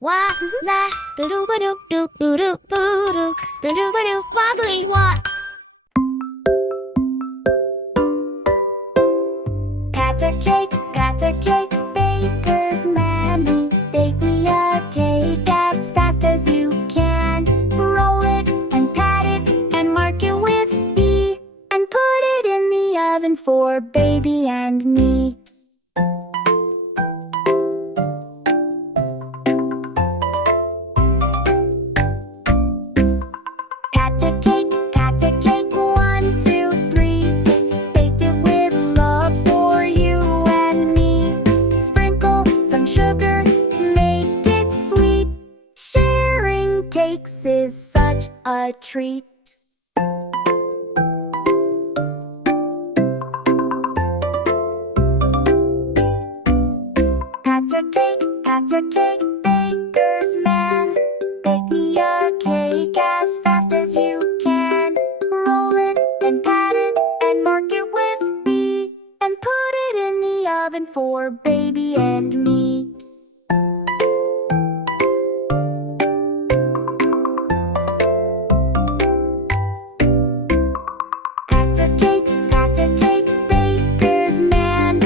Wa la doo doo doo doo doo doo doo doo doo doo wobbly wa. PatACake, baker's mammy. Bake me a cake as fast as you can. Roll it and pat it and mark it with B, and put it in the oven for baby and me. PatACake, 1, 2, 3. Baked it with love for you and me. Sprinkle some sugar, make it sweet. Sharing cakes is such a treat. PatACake, baker's man. Bake me a cake as fast as you can. Roll it and pat it and mark it with B, and put it in the oven for baby and me. PatACake, baker's man.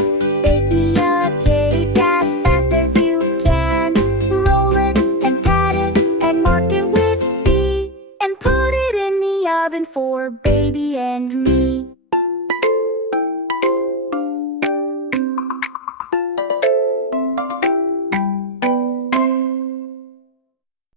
Bake me a cake as fast as you can. Roll it and pat it and mark it with B, and put it in the oven for baby and me.